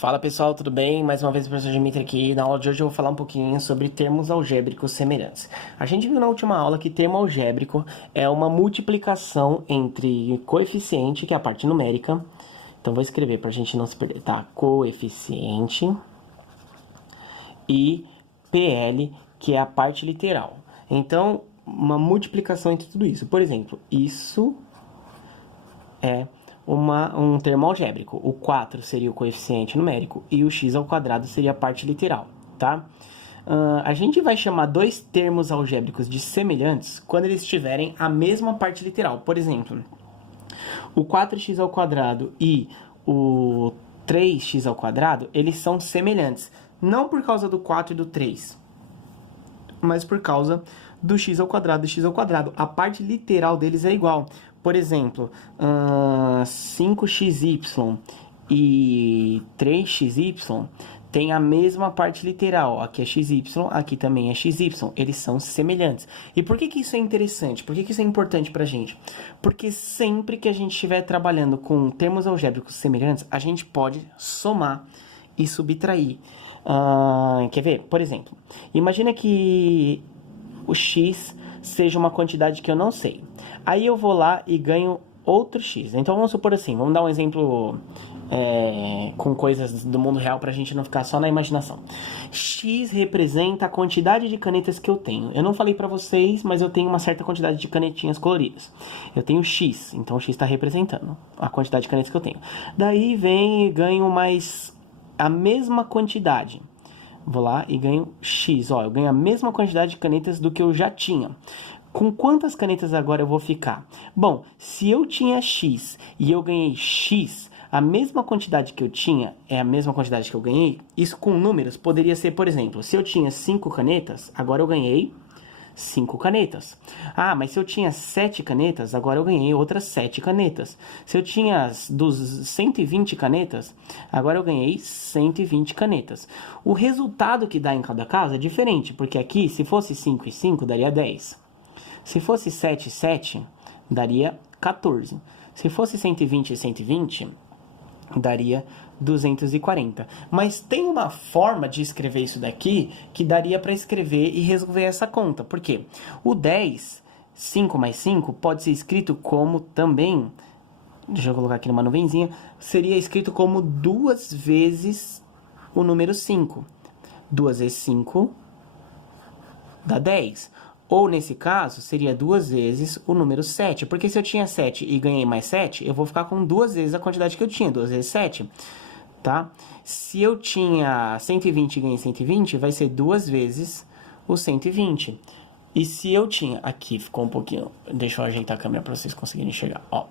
Fala pessoal, tudo bem? Mais uma vez o professor Dimitri aqui. Na aula de hoje eu vou falar um pouquinho sobre termos algébricos semelhantes. A gente viu na última aula que termo algébrico é uma multiplicação entre coeficiente, que é a parte numérica. Então vou escrever para a gente não se perder, tá? Coeficiente e PL, que é a parte literal. Então, uma multiplicação entre tudo isso. Por exemplo, isso é um termo algébrico. O 4 seria o coeficiente numérico e o x ao quadrado seria a parte literal, tá? A gente vai chamar dois termos algébricos de semelhantes quando eles tiverem a mesma parte literal. Por exemplo, o 4x ao quadrado e o 3x ao quadrado, eles são semelhantes. Não por causa do 4 e do 3, mas por causa do x ao quadrado e x ao quadrado. A parte literal deles é igual. Por exemplo, 5xy e 3xy tem a mesma parte literal. Aqui é xy, aqui também é xy. Eles são semelhantes. E por que isso é interessante? Por que isso é importante pra gente? Porque sempre que a gente estiver trabalhando com termos algébricos semelhantes, a gente pode somar e subtrair. Quer ver? Por exemplo, imagina que o x seja uma quantidade que eu não sei. Aí eu vou lá e ganho outro x. Então vamos supor assim, vamos dar um exemplo com coisas do mundo real pra gente não ficar só na imaginação. X representa a quantidade de canetas que eu tenho. Eu não falei pra vocês, mas eu tenho uma certa quantidade de canetinhas coloridas. Eu tenho x, então o x está representando a quantidade de canetas que eu tenho. Daí vem e ganho mais a mesma quantidade. Vou lá e ganho x. Ó, eu ganho a mesma quantidade de canetas do que eu já tinha. Com quantas canetas agora eu vou ficar? Bom, se eu tinha x e eu ganhei x, a mesma quantidade que eu tinha é a mesma quantidade que eu ganhei. Isso com números poderia ser, por exemplo, se eu tinha 5 canetas, agora eu ganhei 5 canetas. Ah, mas se eu tinha 7 canetas, agora eu ganhei outras 7 canetas. Se eu tinha 120 canetas, agora eu ganhei 120 canetas. O resultado que dá em cada caso é diferente, porque aqui, se fosse 5 e 5, daria 10. Se fosse 7 e 7, daria 14. Se fosse 120 e 120, daria 240. Mas tem uma forma de escrever isso daqui que daria para escrever e resolver essa conta. Por quê? O 10, 5 mais 5, pode ser escrito como também, deixa eu colocar aqui numa nuvenzinha, seria escrito como 2 vezes o número 5. 2 vezes 5 dá 10. Ou, nesse caso, seria 2 vezes o número 7. Porque se eu tinha 7 e ganhei mais 7, eu vou ficar com 2 vezes a quantidade que eu tinha. 2 vezes 7, tá? Se eu tinha 120 e ganhei 120, vai ser 2 vezes o 120. E se eu tinha... Aqui ficou um pouquinho... Deixa eu ajeitar a câmera para vocês conseguirem enxergar. Ó,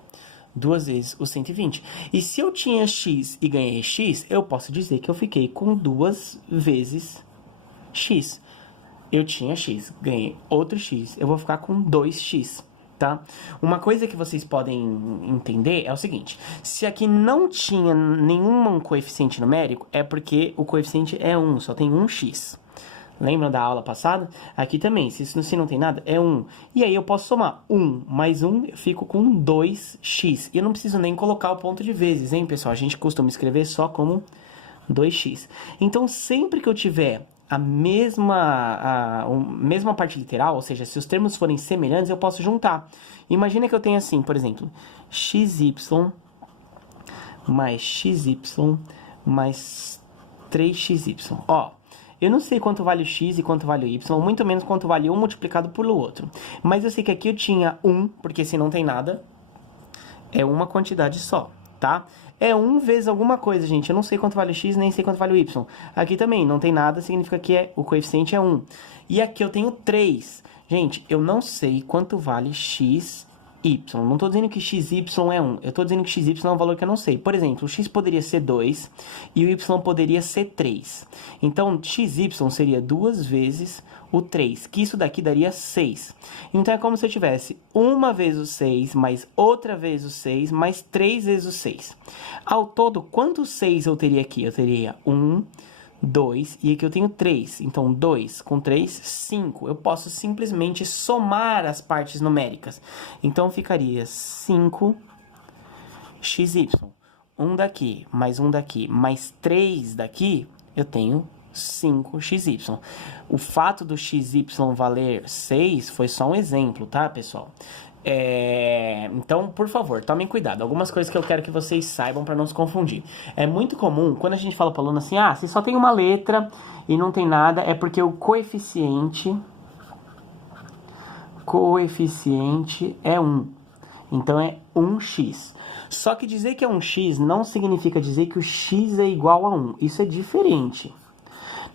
2 vezes o 120. E se eu tinha x e ganhei x, eu posso dizer que eu fiquei com 2 vezes x. Eu tinha x, ganhei outro x, eu vou ficar com 2x, tá? Uma coisa que vocês podem entender é o seguinte, se aqui não tinha nenhum coeficiente numérico, é porque o coeficiente é 1, só tem um x. Lembram da aula passada? Aqui também, se não tem nada, é 1. E aí eu posso somar 1 mais 1, eu fico com 2x. E eu não preciso nem colocar o ponto de vezes, hein, pessoal? A gente costuma escrever só como 2x. Então, sempre que eu tiver a mesma parte literal, ou seja, se os termos forem semelhantes, eu posso juntar. Imagina que eu tenha assim, por exemplo, xy mais xy mais 3xy. Ó, eu não sei quanto vale o x e quanto vale o y, muito menos quanto vale um multiplicado pelo outro. Mas eu sei que aqui eu tinha 1, porque se não tem nada, é uma quantidade só, tá? É 1 vezes alguma coisa, gente. Eu não sei quanto vale o x, nem sei quanto vale o y. Aqui também não tem nada, significa que o coeficiente é 1. E aqui eu tenho 3. Gente, eu não sei quanto vale x, y. Não estou dizendo que xy é 1. Eu estou dizendo que xy é um valor que eu não sei. Por exemplo, o x poderia ser 2 e o y poderia ser 3. Então, xy seria 2 vezes o 3, que isso daqui daria 6. Então, é como se eu tivesse uma vez o 6, mais outra vez o 6, mais 3 vezes o 6. Ao todo, quantos 6 eu teria aqui? Eu teria 1, 2, e aqui eu tenho 3. Então, 2 com 3, 5. Eu posso simplesmente somar as partes numéricas. Então, ficaria 5xy. um daqui, mais 3 daqui, eu tenho 5xy. O fato do xy valer 6 foi só um exemplo, tá, pessoal? Então, por favor, tomem cuidado. Algumas coisas que eu quero que vocês saibam para não se confundir. É muito comum, quando a gente fala para o aluno assim, se só tem uma letra e não tem nada, é porque o coeficiente é 1. Então, é 1x. Só que dizer que é 1x não significa dizer que o x é igual a 1. Isso é diferente.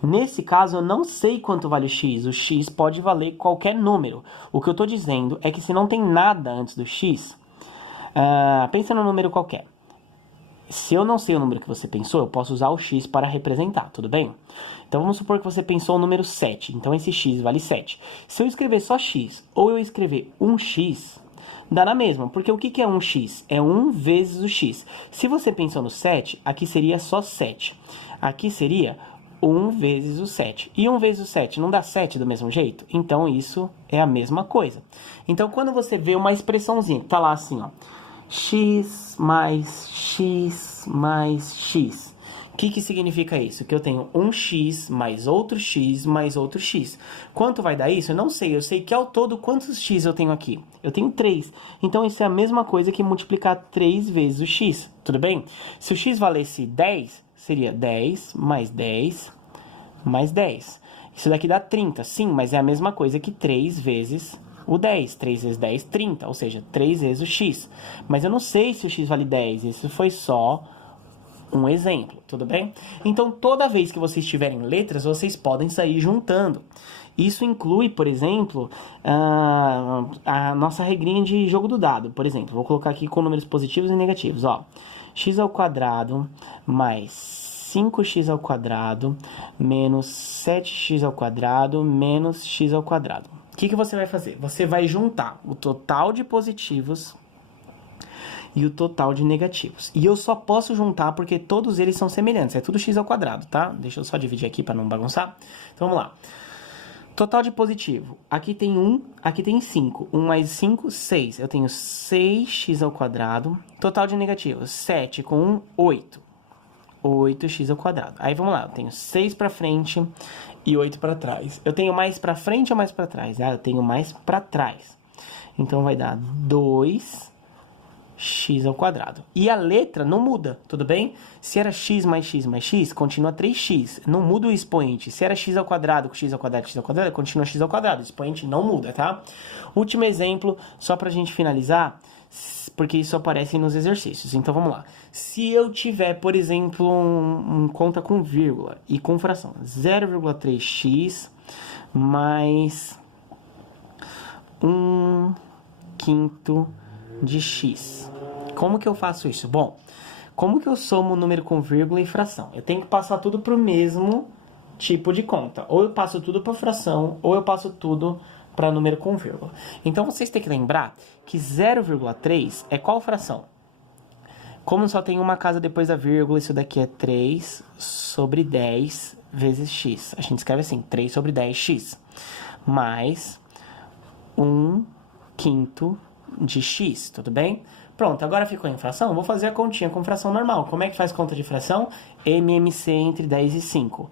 Nesse caso, eu não sei quanto vale o x. O x pode valer qualquer número. O que eu estou dizendo é que se não tem nada antes do x, pensa num número qualquer. Se eu não sei o número que você pensou, eu posso usar o x para representar, tudo bem? Então, vamos supor que você pensou o número 7. Então, esse x vale 7. Se eu escrever só x ou eu escrever 1x, dá na mesma. Porque o que é 1x? É 1 vezes o x. Se você pensou no 7, aqui seria só 7. Aqui seria 1 vezes o 7. E 1 vezes o 7 não dá 7 do mesmo jeito? Então, isso é a mesma coisa. Então, quando você vê uma expressãozinha que tá lá assim, ó, x mais x mais x. O que significa isso? Que eu tenho 1x mais outro x mais outro x. Quanto vai dar isso? Eu não sei. Eu sei que ao todo, quantos x eu tenho aqui? Eu tenho 3. Então, isso é a mesma coisa que multiplicar 3 vezes o x. Tudo bem? Se o x valesse 10, seria 10 mais 10 mais 10. Isso daqui dá 30. Sim, mas é a mesma coisa que 3 vezes o 10. 3 vezes 10, 30. Ou seja, 3 vezes o x. Mas eu não sei se o x vale 10. Isso foi só um exemplo, tudo bem? Então, toda vez que vocês tiverem letras, vocês podem sair juntando. Isso inclui, por exemplo, a nossa regrinha de jogo do dado. Por exemplo, vou colocar aqui com números positivos e negativos. Ó, x ao quadrado mais 5x ao quadrado menos 7x ao quadrado menos x ao quadrado. O que você vai fazer? Você vai juntar o total de positivos e o total de negativos. E eu só posso juntar porque todos eles são semelhantes. É tudo x ao quadrado, tá? Deixa eu só dividir aqui para não bagunçar. Então, vamos lá. Total de positivo. Aqui tem 1, aqui tem 5. 1 mais 5, 6. Eu tenho 6x ao quadrado. Total de negativo. 7 com 1, 8. 8x ao quadrado. Aí, vamos lá. Eu tenho 6 para frente e 8 para trás. Eu tenho mais para frente ou mais para trás? Eu tenho mais para trás. Então, vai dar 2x ao quadrado. E a letra não muda, tudo bem? Se era x mais x mais x, continua 3x. Não muda o expoente. Se era x ao quadrado com x ao quadrado, continua x ao quadrado. O expoente não muda, tá? Último exemplo, só pra gente finalizar, porque isso aparece nos exercícios. Então, vamos lá. Se eu tiver, por exemplo, um conta com vírgula e com fração 0,3x mais 1/5 de x. Como que eu faço isso? Bom, como que eu somo número com vírgula e fração? Eu tenho que passar tudo para o mesmo tipo de conta. Ou eu passo tudo para fração, ou eu passo tudo para número com vírgula. Então, vocês têm que lembrar que 0,3 é qual fração? Como só tem uma casa depois da vírgula, isso daqui é 3 sobre 10 vezes x. A gente escreve assim, 3 sobre 10x. Mais 1/5 de x, tudo bem? Pronto, agora ficou em fração? Vou fazer a continha com fração normal. Como é que faz conta de fração? MMC entre 10 e 5.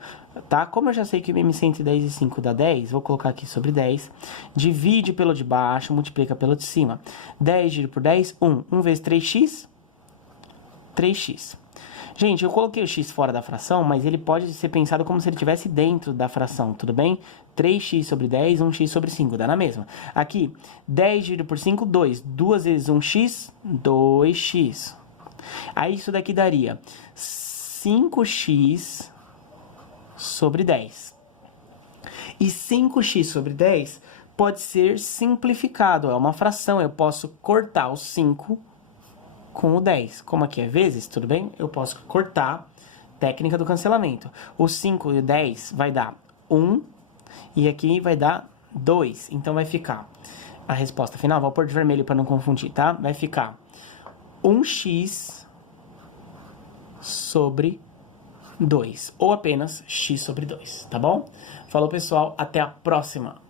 Tá? Como eu já sei que o MMC entre 10 e 5 dá 10, vou colocar aqui sobre 10. Divide pelo de baixo, multiplica pelo de cima. 10 dividido por 10, 1. 1 vezes 3x, 3x. Gente, eu coloquei o x fora da fração, mas ele pode ser pensado como se ele estivesse dentro da fração, tudo bem? 3x sobre 10, 1x sobre 5, dá na mesma. Aqui, 10 dividido por 5, 2. 2 vezes 1x, 2x. Aí isso daqui daria 5x sobre 10. E 5x sobre 10 pode ser simplificado, é uma fração. Eu posso cortar o 5 com o 10. Como aqui é vezes, tudo bem? Eu posso cortar, técnica do cancelamento. O 5 e o 10 vai dar 1 e aqui vai dar 2. Então, vai ficar a resposta final. Vou pôr de vermelho para não confundir, tá? Vai ficar 1x sobre 2. Ou apenas x sobre 2, tá bom? Falou, pessoal. Até a próxima.